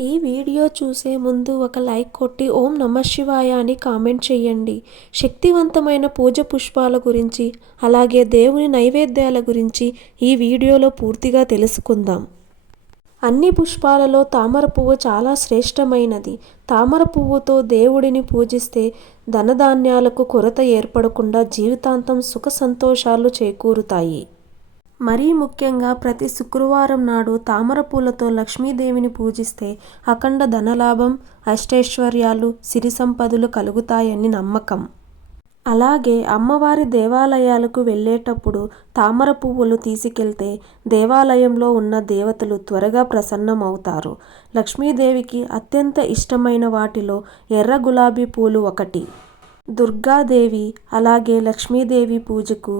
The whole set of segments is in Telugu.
ఈ వీడియో చూసే ముందు ఒక లైక్ కొట్టి ఓం నమ శివాయ అని కామెంట్ చేయండి. శక్తివంతమైన పూజ పుష్పాల గురించి అలాగే దేవుని నైవేద్యాల గురించి ఈ వీడియోలో పూర్తిగా తెలుసుకుందాం. అన్ని పుష్పాలలో తామర పువ్వు చాలా శ్రేష్టమైనది. తామర పువ్వుతో దేవుడిని పూజిస్తే ధనధాన్యాలకు కొరత ఏర్పడకుండా జీవితాంతం సుఖ సంతోషాలు చేకూరుతాయి. మరీ ముఖ్యంగా ప్రతి శుక్రవారం నాడు తామర పూలతో లక్ష్మీదేవిని పూజిస్తే అఖండ ధనలాభం అష్టైశ్వర్యాలు సిరి సంపదలు కలుగుతాయని నమ్మకం. అలాగే అమ్మవారి దేవాలయాలకు వెళ్ళేటప్పుడు తామర పువ్వులు తీసుకెళ్తే దేవాలయంలో ఉన్న దేవతలు త్వరగా ప్రసన్నమవుతారు. లక్ష్మీదేవికి అత్యంత ఇష్టమైన వాటిలో ఎర్ర గులాబీ పూలు ఒకటి. దుర్గాదేవి అలాగే లక్ష్మీదేవి పూజకు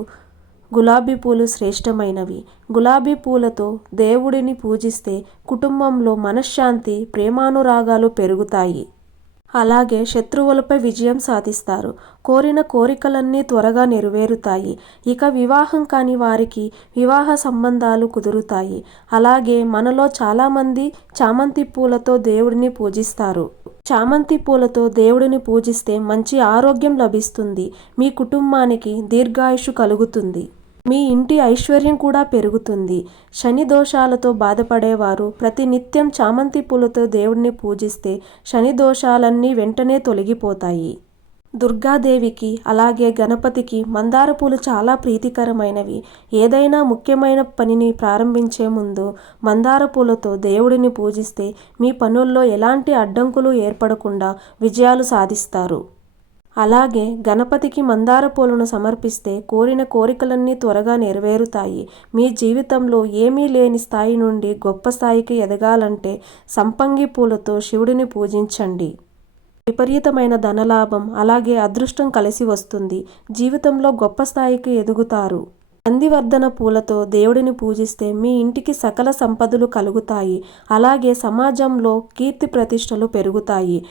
గులాబీ పూలు శ్రేష్టమైనవి. గులాబీ పూలతో దేవుడిని పూజిస్తే కుటుంబంలో మనశ్శాంతి ప్రేమానురాగాలు పెరుగుతాయి. అలాగే శత్రువులపై విజయం సాధిస్తారు. కోరిన కోరికలన్నీ త్వరగా నెరవేరుతాయి. ఇక వివాహం కాని వారికి వివాహ సంబంధాలు కుదురుతాయి. అలాగే మనలో చాలామంది చామంతి పూలతో దేవుడిని పూజిస్తారు. చామంతి పూలతో దేవుడిని పూజిస్తే మంచి ఆరోగ్యం లభిస్తుంది. మీ కుటుంబానికి దీర్ఘాయుషు కలుగుతుంది. మీ ఇంటి ఐశ్వర్యం కూడా పెరుగుతుంది. శని దోషాలతో బాధపడేవారు ప్రతినిత్యం చామంతి పూలతో దేవుడిని పూజిస్తే శని దోషాలన్నీ వెంటనే తొలగిపోతాయి. దుర్గాదేవికి అలాగే గణపతికి మందార పూలు చాలా ప్రీతికరమైనవి. ఏదైనా ముఖ్యమైన పనిని ప్రారంభించే ముందు మందార పూలతో దేవుడిని పూజిస్తే మీ పనుల్లో ఎలాంటి అడ్డంకులు ఏర్పడకుండా విజయాలు సాధిస్తారు. అలాగే గణపతికి మందార పూలను సమర్పిస్తే కోరిన కోరికలన్నీ త్వరగా నెరవేరుతాయి. మీ జీవితంలో ఏమీ లేని స్థాయి నుండి గొప్ప స్థాయికి ఎదగాలంటే సంపంగి పూలతో శివుడిని పూజించండి. విపరీతమైన ధనలాభం అలాగే అదృష్టం కలిసి వస్తుంది. జీవితంలో గొప్ప స్థాయికి ఎదుగుతారు. నందివర్ధన పూలతో దేవుడిని పూజిస్తే మీ ఇంటికి సకల సంపదలు కలుగుతాయి. అలాగే సమాజంలో కీర్తి ప్రతిష్టలు పెరుగుతాయి.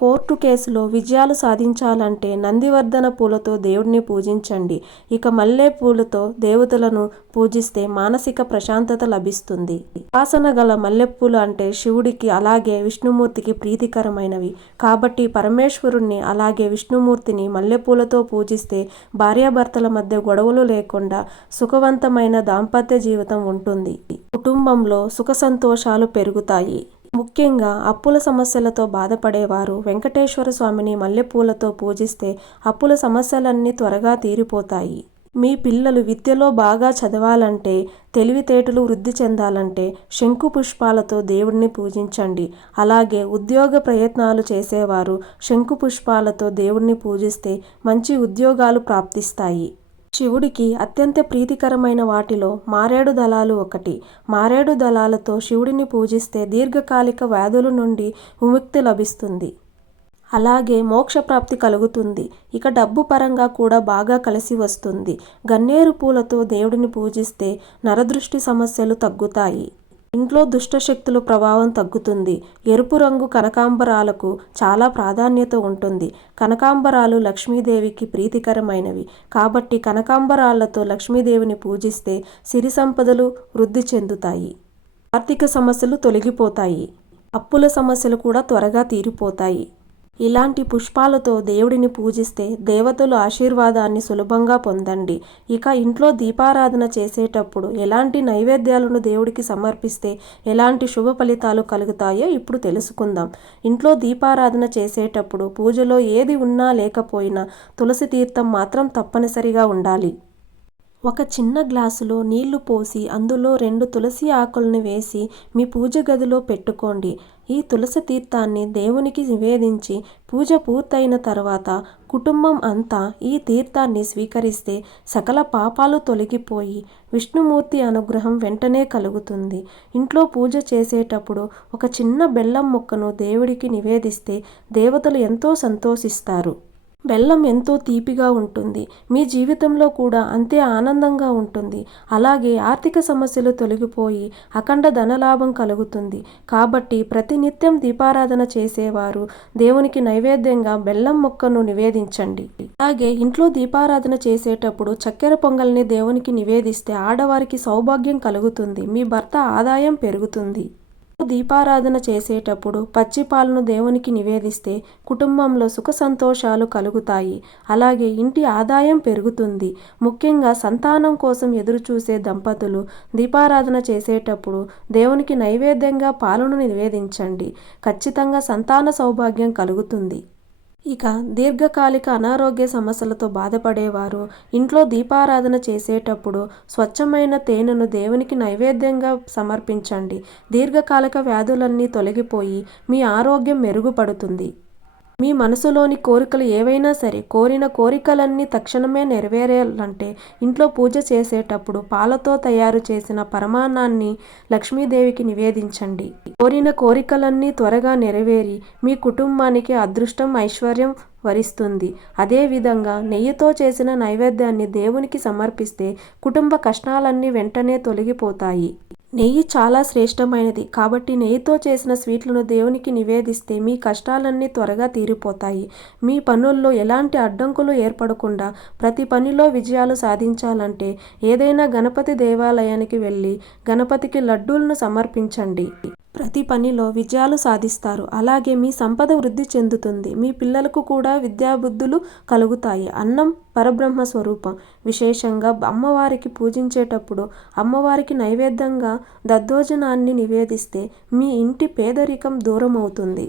కోర్టు కేసులో విజయాలు సాధించాలంటే నందివర్ధన పూలతో దేవుడిని పూజించండి. ఇక మల్లె పూలతో దేవతలను పూజిస్తే మానసిక ప్రశాంతత లభిస్తుంది. వాసన గల మల్లెపూలు అంటే శివుడికి అలాగే విష్ణుమూర్తికి ప్రీతికరమైనవి. కాబట్టి పరమేశ్వరుణ్ణి అలాగే విష్ణుమూర్తిని మల్లెపూలతో పూజిస్తే భార్యాభర్తల మధ్య గొడవలు లేకుండా సుఖవంతమైన దాంపత్య జీవితం ఉంటుంది. కుటుంబంలో సుఖ సంతోషాలు పెరుగుతాయి. ముఖ్యంగా అప్పుల సమస్యలతో బాధపడేవారు వెంకటేశ్వర స్వామిని మల్లెపూలతో పూజిస్తే అప్పుల సమస్యలన్నీ త్వరగా తీరిపోతాయి. మీ పిల్లలు విద్యలో బాగా చదవాలంటే తెలివితేటలు వృద్ధి చెందాలంటే శంకు పుష్పాలతో దేవుడిని పూజించండి. అలాగే ఉద్యోగ ప్రయత్నాలు చేసేవారు శంకు పుష్పాలతో దేవుడిని పూజిస్తే మంచి ఉద్యోగాలు ప్రాప్తిస్తాయి. శివుడికి అత్యంత ప్రీతికరమైన వాటిలో మారేడు దళాలు ఒకటి. మారేడు దళాలతో శివుడిని పూజిస్తే దీర్ఘకాలిక వ్యాధుల నుండి విముక్తి లభిస్తుంది. అలాగే మోక్షప్రాప్తి కలుగుతుంది. ఇక డబ్బు పరంగా కూడా బాగా కలిసి వస్తుంది. గన్నేరు పూలతో దేవుడిని పూజిస్తే నరదృష్టి సమస్యలు తగ్గుతాయి. ఇంట్లో దుష్టశక్తుల ప్రభావం తగ్గుతుంది. ఎరుపు రంగు కనకాంబరాలకు చాలా ప్రాధాన్యత ఉంటుంది. కనకాంబరాలు లక్ష్మీదేవికి ప్రీతికరమైనవి. కాబట్టి కనకాంబరాలతో లక్ష్మీదేవిని పూజిస్తే సిరి సంపదలు వృద్ధి చెందుతాయి. ఆర్థిక సమస్యలు తొలగిపోతాయి. అప్పుల సమస్యలు కూడా త్వరగా తీరిపోతాయి. ఇలాంటి పుష్పాలతో దేవుడిని పూజిస్తే దేవతలు ఆశీర్వాదాన్ని సులభంగా పొందండి. ఇక ఇంట్లో దీపారాధన చేసేటప్పుడు ఎలాంటి నైవేద్యాలను దేవుడికి సమర్పిస్తే ఎలాంటి శుభ ఫలితాలు కలుగుతాయో ఇప్పుడు తెలుసుకుందాం. ఇంట్లో దీపారాధన చేసేటప్పుడు పూజలో ఏది ఉన్నా లేకపోయినా తులసి తీర్థం మాత్రం తప్పనిసరిగా ఉండాలి. ఒక చిన్న గ్లాసులో నీళ్ళు పోసి అందులో రెండు తులసి ఆకులను వేసి మీ పూజ గదిలో పెట్టుకోండి. ఈ తులసి తీర్థాన్ని దేవునికి నివేదించి పూజ పూర్తయిన తర్వాత కుటుంబం అంతా ఈ తీర్థాన్ని స్వీకరిస్తే సకల పాపాలు తొలగిపోయి విష్ణుమూర్తి అనుగ్రహం వెంటనే కలుగుతుంది. ఇంట్లో పూజ చేసేటప్పుడు ఒక చిన్న బెల్లం ముక్కను దేవుడికి నివేదిస్తే దేవతలు ఎంతో సంతోషిస్తారు. బెల్లం ఎంతో తీపిగా ఉంటుంది. మీ జీవితంలో కూడా అంతే ఆనందంగా ఉంటుంది. అలాగే ఆర్థిక సమస్యలు తొలగిపోయి అఖండ ధనలాభం కలుగుతుంది. కాబట్టి ప్రతినిత్యం దీపారాధన చేసేవారు. దేవునికి నైవేద్యంగా బెల్లం మొక్కను నివేదించండి. అలాగే ఇంట్లో దీపారాధన చేసేటప్పుడు చక్కెర పొంగల్ని దేవునికి నివేదిస్తే ఆడవారికి సౌభాగ్యం కలుగుతుంది. మీ భర్త ఆదాయం పెరుగుతుంది. దీపారాధన చేసేటప్పుడు పచ్చి పాలను దేవునికి నివేదిస్తే కుటుంబంలో సుఖ సంతోషాలు కలుగుతాయి. అలాగే ఇంటి ఆదాయం పెరుగుతుంది. ముఖ్యంగా సంతానం కోసం ఎదురుచూసే దంపతులు దీపారాధన చేసేటప్పుడు దేవునికి నైవేద్యంగా పాలను నివేదించండి. ఖచ్చితంగా సంతాన సౌభాగ్యం కలుగుతుంది. ఇక దీర్ఘకాలిక అనారోగ్య సమస్యలతో బాధపడేవారు ఇంట్లో దీపారాధన చేసేటప్పుడు స్వచ్ఛమైన తేనెను దేవునికి నైవేద్యంగా సమర్పించండి. దీర్ఘకాలిక వ్యాధులన్నీ తొలగిపోయి మీ ఆరోగ్యం మెరుగుపడుతుంది. మీ మనసులోని కోరికలు ఏవైనా సరే కోరిన కోరికలన్నీ తక్షణమే నెరవేరాలంటే ఇంట్లో పూజ చేసేటప్పుడు పాలతో తయారు చేసిన పరమాన్నాన్ని లక్ష్మీదేవికి నివేదించండి. కోరిన కోరికలన్నీ త్వరగా నెరవేరి మీ కుటుంబానికి అదృష్టం ఐశ్వర్యం వరిస్తుంది. అదేవిధంగా నెయ్యితో చేసిన నైవేద్యాన్ని దేవునికి సమర్పిస్తే కుటుంబ కష్టాలన్నీ వెంటనే తొలగిపోతాయి. నెయ్యి చాలా శ్రేష్టమైనది. కాబట్టి నెయ్యితో చేసిన స్వీట్లను దేవునికి నివేదిస్తే మీ కష్టాలన్నీ త్వరగా తీరిపోతాయి. మీ పనుల్లో ఎలాంటి అడ్డంకులు ఏర్పడకుండా ప్రతి పనిలో విజయాలు సాధించాలంటే ఏదైనా గణపతి దేవాలయానికి వెళ్ళి గణపతికి లడ్డూలను సమర్పించండి. ప్రతి పనిలో విజయాలు సాధిస్తారు. అలాగే మీ సంపద వృద్ధి చెందుతుంది. మీ పిల్లలకు కూడా విద్యాబుద్ధులు కలుగుతాయి. అన్నం పరబ్రహ్మ స్వరూపం. విశేషంగా అమ్మవారికి పూజించేటప్పుడు అమ్మవారికి నైవేద్యంగా దద్దోజనాన్ని నివేదిస్తే మీ ఇంటి పేదరికం దూరం అవుతుంది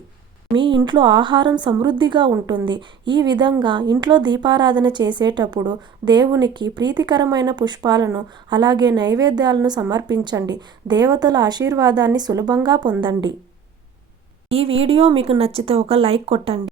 మీ ఇంట్లో ఆహారం సమృద్ధిగా ఉంటుంది. ఈ విధంగా ఇంట్లో దీపారాధన చేసేటప్పుడు దేవునికి ప్రీతికరమైన పుష్పాలను అలాగే నైవేద్యాలను సమర్పించండి. దేవతల ఆశీర్వాదాన్ని సులభంగా పొందండి. ఈ వీడియో మీకు నచ్చితే ఒక లైక్ కొట్టండి.